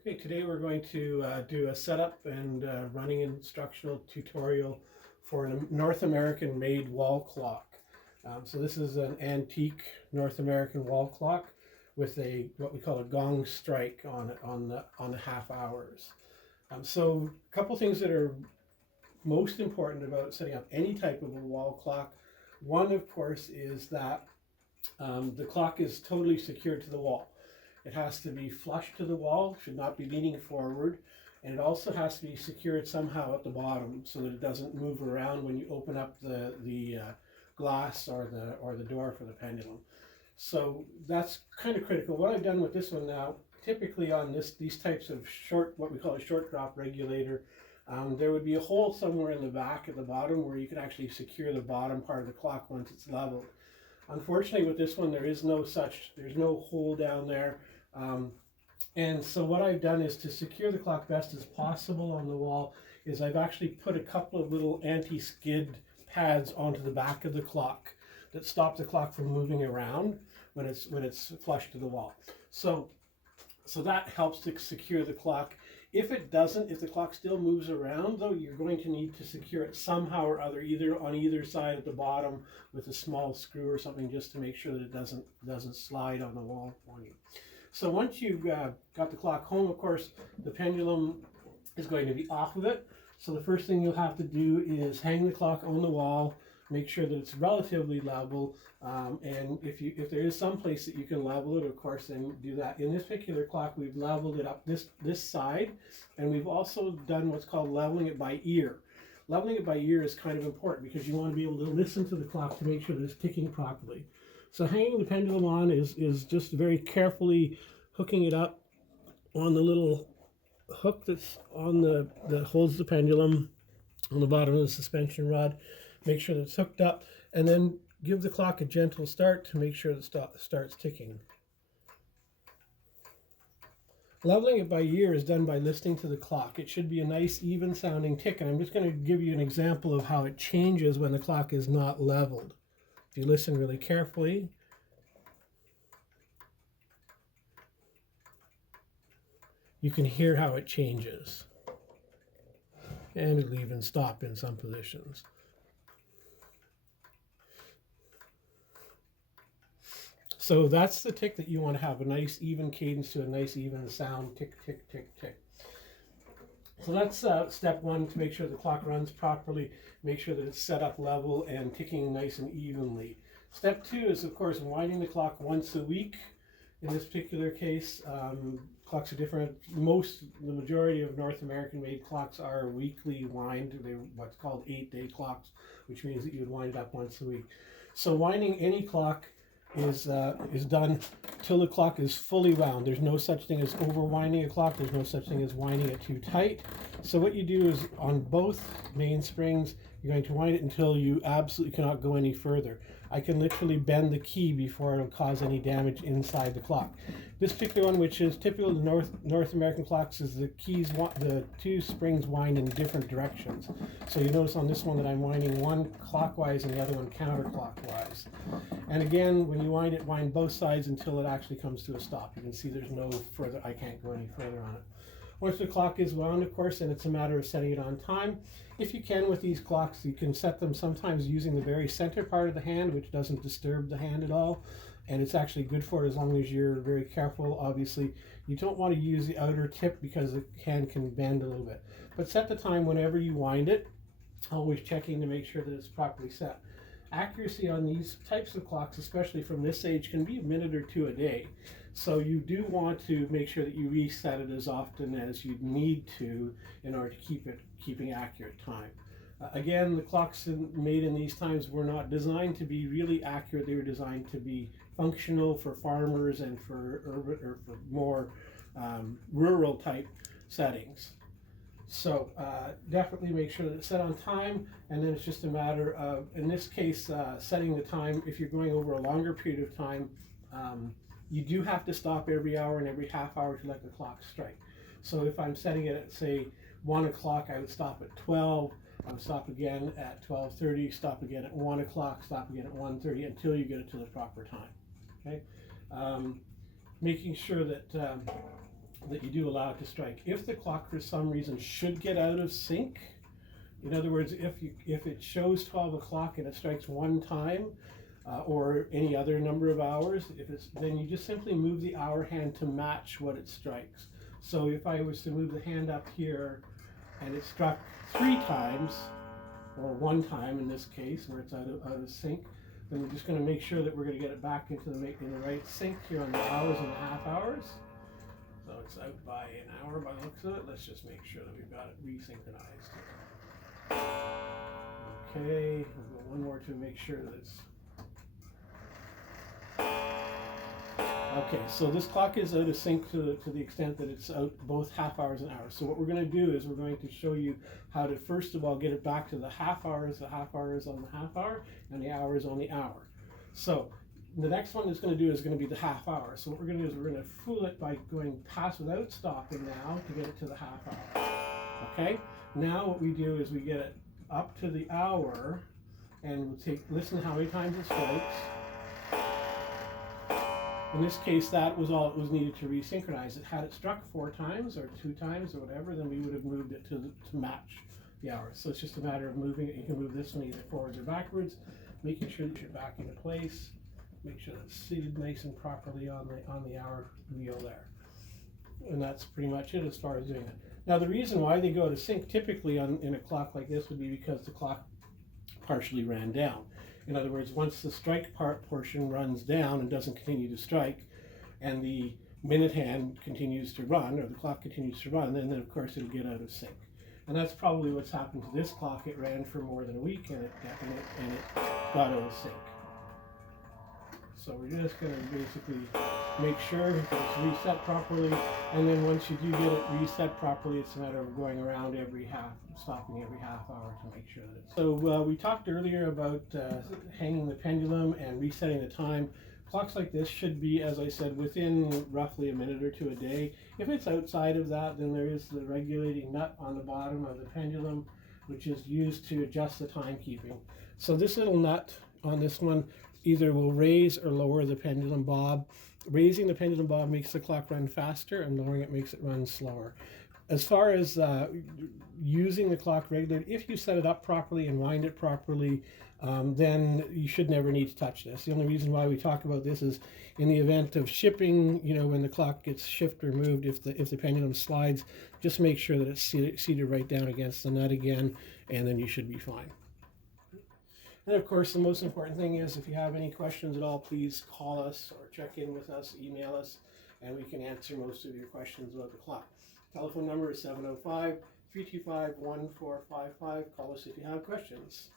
Okay, today we're going to do a setup and running instructional tutorial for a North American made wall clock. So this is an antique North American wall clock with a what we call a gong strike on it on the half hours. So a couple things that are most important about setting up any type of a wall clock. One, of course, is that the clock is totally secured to the wall. It has to be flush to the wall, should not be leaning forward, and it also has to be secured somehow at the bottom so that it doesn't move around when you open up the glass or the door for the pendulum. So that's kind of critical. What I've done with this one now, typically on these types of short, what we call a short drop regulator, there would be a hole somewhere in the back at the bottom where you can actually secure the bottom part of the clock once it's leveled. Unfortunately, with this one, there's no hole down there. And so what I've done is to secure the clock best as possible on the wall is I've actually put a couple of little anti-skid pads onto the back of the clock that stop the clock from moving around when it's flush to the wall. So that helps to secure the clock. If it doesn't, if the clock still moves around, though, you're going to need to secure it somehow or other, either on either side at the bottom with a small screw or something, just to make sure that it doesn't slide on the wall on you. So once you've got the clock home, of course, the pendulum is going to be off of it. So the first thing you'll have to do is hang the clock on the wall, make sure that it's relatively level, and if there is some place that you can level it, of course, then do that. In this particular clock, we've leveled it up this side, and we've also done what's called leveling it by ear. Leveling it by ear is kind of important because you want to be able to listen to the clock to make sure that it's ticking properly. So hanging the pendulum on is just very carefully hooking it up on the little hook that's on that holds the pendulum on the bottom of the suspension rod. Make sure that it's hooked up, and then give the clock a gentle start to make sure it starts ticking. Leveling it by ear is done by listening to the clock. It should be a nice even sounding tick, and I'm just going to give you an example of how it changes when the clock is not leveled. If you listen really carefully, you can hear how it changes. And it'll even stop in some positions. So that's the tick that you want to have, a nice even cadence to a nice even sound, tick, tick, tick, tick. So that's step one, to make sure the clock runs properly, make sure that it's set up level and ticking nice and evenly. Step two is, of course, winding the clock once a week. In this particular case, clocks are different. The majority of North American made clocks are weekly wind. They're what's called 8-day clocks, which means that you would wind it up once a week. So winding any clock is done till the clock is fully wound. There's no such thing as overwinding a clock. There's no such thing as winding it too tight. So what you do is on both mainsprings, you're going to wind it until you absolutely cannot go any further. I can literally bend the key before it'll cause any damage inside the clock. This particular one, which is typical of North American clocks, is the two springs wind in different directions. So you notice on this one that I'm winding one clockwise and the other one counterclockwise. And again, when you wind it, wind both sides until it actually comes to a stop. You can see there's no further, I can't go any further on it. Once the clock is wound, of course, and it's a matter of setting it on time. If you can with these clocks, you can set them sometimes using the very center part of the hand, which doesn't disturb the hand at all. And it's actually good for it as long as you're very careful. Obviously, you don't want to use the outer tip because the hand can bend a little bit. But set the time whenever you wind it, always checking to make sure that it's properly set. Accuracy on these types of clocks, especially from this age, can be a minute or two a day. So you do want to make sure that you reset it as often as you need to in order to keeping accurate time. Again, the clocks made in these times were not designed to be really accurate. They were designed to be functional for farmers and for urban or for more rural type settings. So definitely make sure that it's set on time, and then it's just a matter of, in this case, setting the time. If you're going over a longer period of time, you do have to stop every hour and every half hour to let the clock strike. So if I'm setting it at, say, 1 o'clock, I would stop at 12, I would stop again at 12:30, stop again at 1 o'clock, stop again at 1:30 until you get it to the proper time. Okay, making sure that that you do allow it to strike. If the clock for some reason should get out of sync, in other words, if it shows 12 o'clock and it strikes one time, or any other number of hours, then you just simply move the hour hand to match what it strikes. So if I was to move the hand up here and it struck 3 times, or 1 time in this case, where it's out of sync, then we're just going to make sure that we're going to get it back into the right sync here on the hours and the half hours. So it's out by an hour by the looks of it. Let's just make sure that we've got it resynchronized. Okay, we'll go one more to make sure that it's... Okay, so this clock is out of sync to the extent that it's out both half hours and hours. So what we're going to do is we're going to show you how to first of all get it back to the half hours on the half hour, and the hours on the hour. So the next one is going to be the half hour. So what we're going to do is we're going to fool it by going past without stopping now to get it to the half hour. Okay, now what we do is we get it up to the hour, and we'll listen to how many times it strikes. In this case, that was all it was needed to resynchronize it. Had it struck 4 times or 2 times or whatever, then we would have moved it to match the hours. So it's just a matter of moving it. You can move this one either forwards or backwards, making sure that you're back into place. Make sure that it's seated nice and properly on the hour wheel there. And that's pretty much it as far as doing it. Now the reason why they go to sync typically in a clock like this would be because the clock partially ran down. In other words, once the strike portion runs down and doesn't continue to strike, and the minute hand continues to run, or the clock continues to run, then of course it'll get out of sync. And that's probably what's happened to this clock. It ran for more than a week and it got out of sync. So we're just going to basically make sure that it's reset properly, and then once you do get it reset properly, it's a matter of going around stopping every half hour to make sure that it's... So we talked earlier about hanging the pendulum and resetting the time. Clocks like this should be, as I said, within roughly a minute or 2 a day. If it's outside of that, then there is the regulating nut on the bottom of the pendulum, which is used to adjust the timekeeping. So this little nut on this one either will raise or lower the pendulum bob. Raising the pendulum bob makes the clock run faster, and lowering it makes it run slower. As far as using the clock regularly, if you set it up properly and wind it properly, then you should never need to touch this. The only reason why we talk about this is in the event of shipping, when the clock gets shifted or moved, if the pendulum slides, just make sure that it's seated right down against the nut again, and then you should be fine. And of course, the most important thing is if you have any questions at all, please call us or check in with us, email us, and we can answer most of your questions about the clock. Telephone number is 705-325-1455. Call us if you have questions.